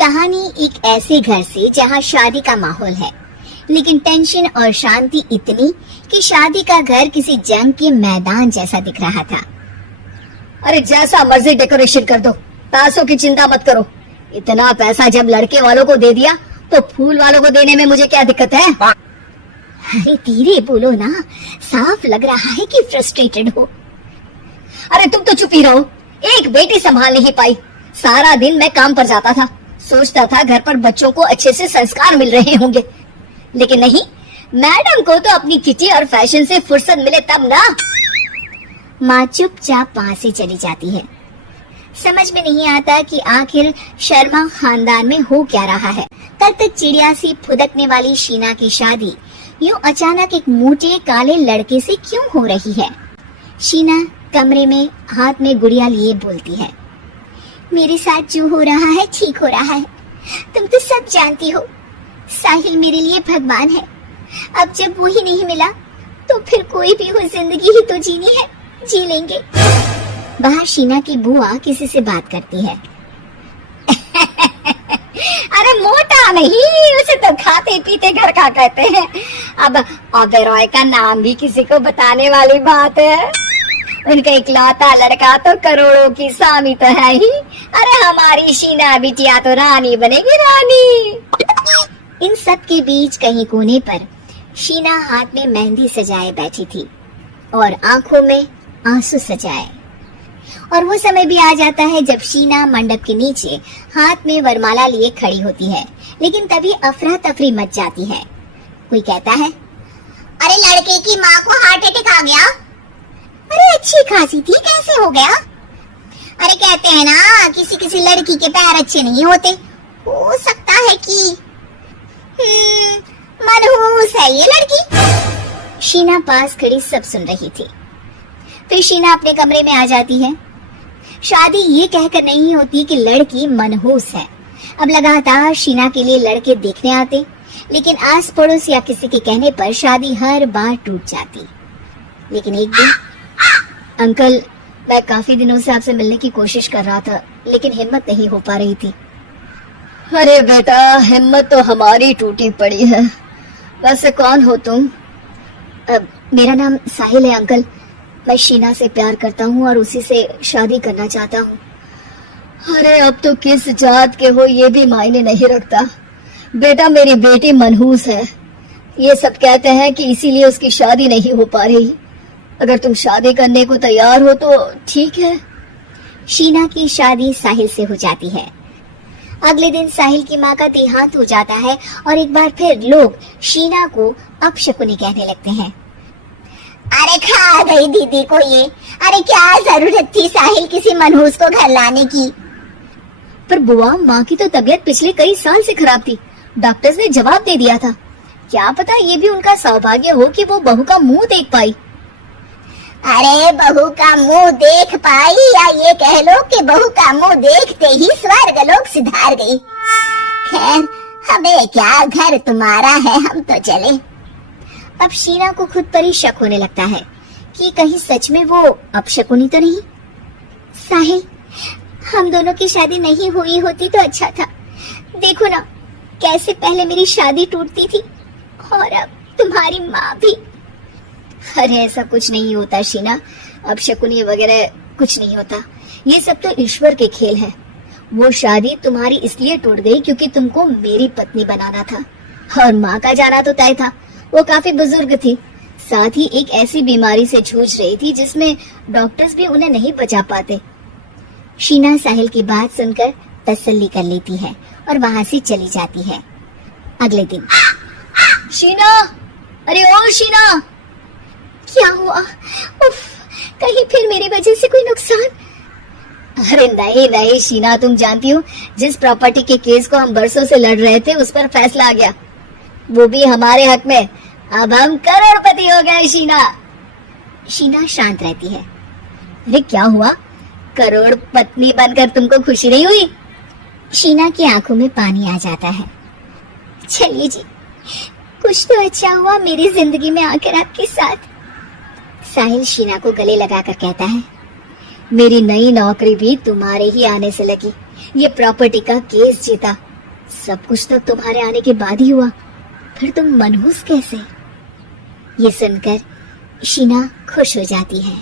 कहानी एक ऐसे घर से जहाँ शादी का माहौल है, लेकिन टेंशन और शांति इतनी कि शादी का घर किसी जंग के मैदान जैसा दिख रहा था। अरे जैसा मर्जी डेकोरेशन कर दो, पैसों की चिंता मत करो। इतना पैसा जब लड़के वालों को दे दिया तो फूल वालों को देने में मुझे क्या दिक्कत है? अरे धीरे बोलो ना, साफ लग रहा है कि फ्रस्ट्रेटेड हो। अरे तुम तो चुप ही रहो। एक बेटी संभाल नहीं पाई। सारा दिन मैं काम पर जाता था, सोचता था घर पर बच्चों को अच्छे से संस्कार मिल रहे होंगे, लेकिन नहीं, मैडम को तो अपनी किटी और फैशन से फुर्सत मिले तब ना। माँ चुपचाप वहाँ से चली जाती है। समझ में नहीं आता कि आखिर शर्मा खानदान में हो क्या रहा है। तब तक चिड़िया सी फुदकने वाली शीना की शादी यूं अचानक एक मोटे काले लड़के से क्यों हो रही है। शीना कमरे में हाथ में गुड़िया लिए बोलती है, मेरे साथ जो हो रहा है ठीक हो रहा है। तुम तो सब जानती हो, साहिल मेरे लिए भगवान है। अब जब वो ही नहीं मिला तो फिर कोई भी हो, जिंदगी ही तो जीनी है, जी लेंगे। बाहर शीना की बुआ किसी से बात करती है। अरे मोटा नहीं, उसे तो खाते पीते घर का कहते हैं। अब ओबेरॉय का नाम भी किसी को बताने वाली बात है। उनका इकलौता लड़का तो करोड़ों की स्वामी तो है ही। अरे हमारी शीना बिटिया तो रानी बनेगी, रानी। इन सब के बीच कहीं कोने पर शीना हाथ में मेहंदी सजाए बैठी थी और आंखों में आंसू सजाए। और वो समय भी आ जाता है जब शीना मंडप के नीचे हाथ में वरमाला लिए खड़ी होती है, लेकिन तभी अफरा तफरी मच जाती है। कोई कहता है, अरे लड़के की माँ को हार्ट अटैक आ गया। अरे अच्छी खासी थी, कैसे हो गया? अरे कहते हैं ना, किसी किसी लड़की के पैर अच्छे नहीं होते। हो सकता है कि मनहूस है ये लड़की। शीना पास खड़ी सब सुन रही थी। फिर शीना अपने कमरे में आ जाती है। शादी ये कहकर नहीं होती कि लड़की मनहूस है। अब लगातार शीना के लिए लड़के देखने आते, लेकिन आस पड़ोस या किसी के कहने पर शादी हर बार टूट जाती। लेकिन एक दिन, अंकल, मैं काफी दिनों से आपसे मिलने की कोशिश कर रहा था, लेकिन हिम्मत नहीं हो पा रही थी। अरे बेटा, हिम्मत तो हमारी टूटी पड़ी है। वैसे कौन हो तुम? मेरा नाम साहिल है अंकल। मैं शीना से प्यार करता हूँ और उसी से शादी करना चाहता हूँ। अरे अब तो किस जात के हो ये भी मायने नहीं रखता। बेटा, मेरी बेटी मनहूस है। ये सब कहते हैं कि इसीलिए उसकी शादी नहीं हो पा रही। अगर तुम शादी करने को तैयार हो तो ठीक है। शीना की शादी साहिल से हो जाती है। अगले दिन साहिल की माँ का देहांत हो जाता है और एक बार फिर लोग शीना को अपशकुनी कहने लगते हैं। अरे खा गई दीदी को ये। अरे क्या जरूरत थी साहिल किसी मनहूस को घर लाने की। पर बुआ, माँ की तो तबीयत पिछले कई साल से खराब थी। डॉक्टर्स ने जवाब दे दिया था। क्या पता ये भी उनका सौभाग्य हो कि वो बहू का मुंह देख पाई। अरे बहू का मुंह देख पाई, या ये कह लो कि बहू का मुंह देखते ही स्वर्ग लोक सिधार गई। खैर, हमें क्या, घर तुम्हारा है, हम तो चले। अब शीना को खुद पर ही शक होने लगता है कि कहीं सच में वो अपशकुनी तो नहीं। साहिल, हम दोनों की शादी नहीं हुई होती तो अच्छा था। देखो ना, कैसे पहले मेरी शादी टूटती थी और अब तुम्हारी माँ भी। अरे ऐसा कुछ नहीं होता शीना, अपशकुनी वगैरह कुछ नहीं होता। ये सब तो ईश्वर के खेल है। वो शादी तुम्हारी इसलिए टूट गई क्योंकि तुमको मेरी पत्नी बनाना था, और माँ का जाना तो तय था। वो काफी बुजुर्ग थी, साथ ही एक ऐसी बीमारी से जूझ रही थी जिसमें डॉक्टर्स भी उन्हें नहीं बचा पाते। शीना साहिल की बात सुनकर तसल्ली कर लेती है और वहाँ से चली जाती है। अगले दिन, शीना, अरे ओ शीना, क्या हुआ? उफ, कहीं फिर मेरी वजह से कोई नुकसान? अरे नहीं नहीं शीना, तुम जानती हो, जिस प्रॉपर्टी के केस को हम बरसों से लड़ रहे थे उस पर फैसला आ गया, वो भी हमारे हक में। अब हम करोड़पति हो गए शीना। शीना शांत रहती है। अरे क्या हुआ? करोड़ पत्नी बनकर तुमको खुशी नहीं हुई? शीना की आंखों में पानी आ जाता है। चलिए जी, कुछ तो अच्छा हुआ मेरी जिंदगी में आकर आपके साथ। साहिल शीना को गले लगाकर कहता है, मेरी नई नौकरी भी तुम्हारे ही आने से लगी। ये प्रॉपर्टी का केस जीता सब कुछ तो तुम्हारे आने के बाद ही हुआ, फिर तुम मनहूस कैसे? ये सुनकर शीना खुश हो जाती है।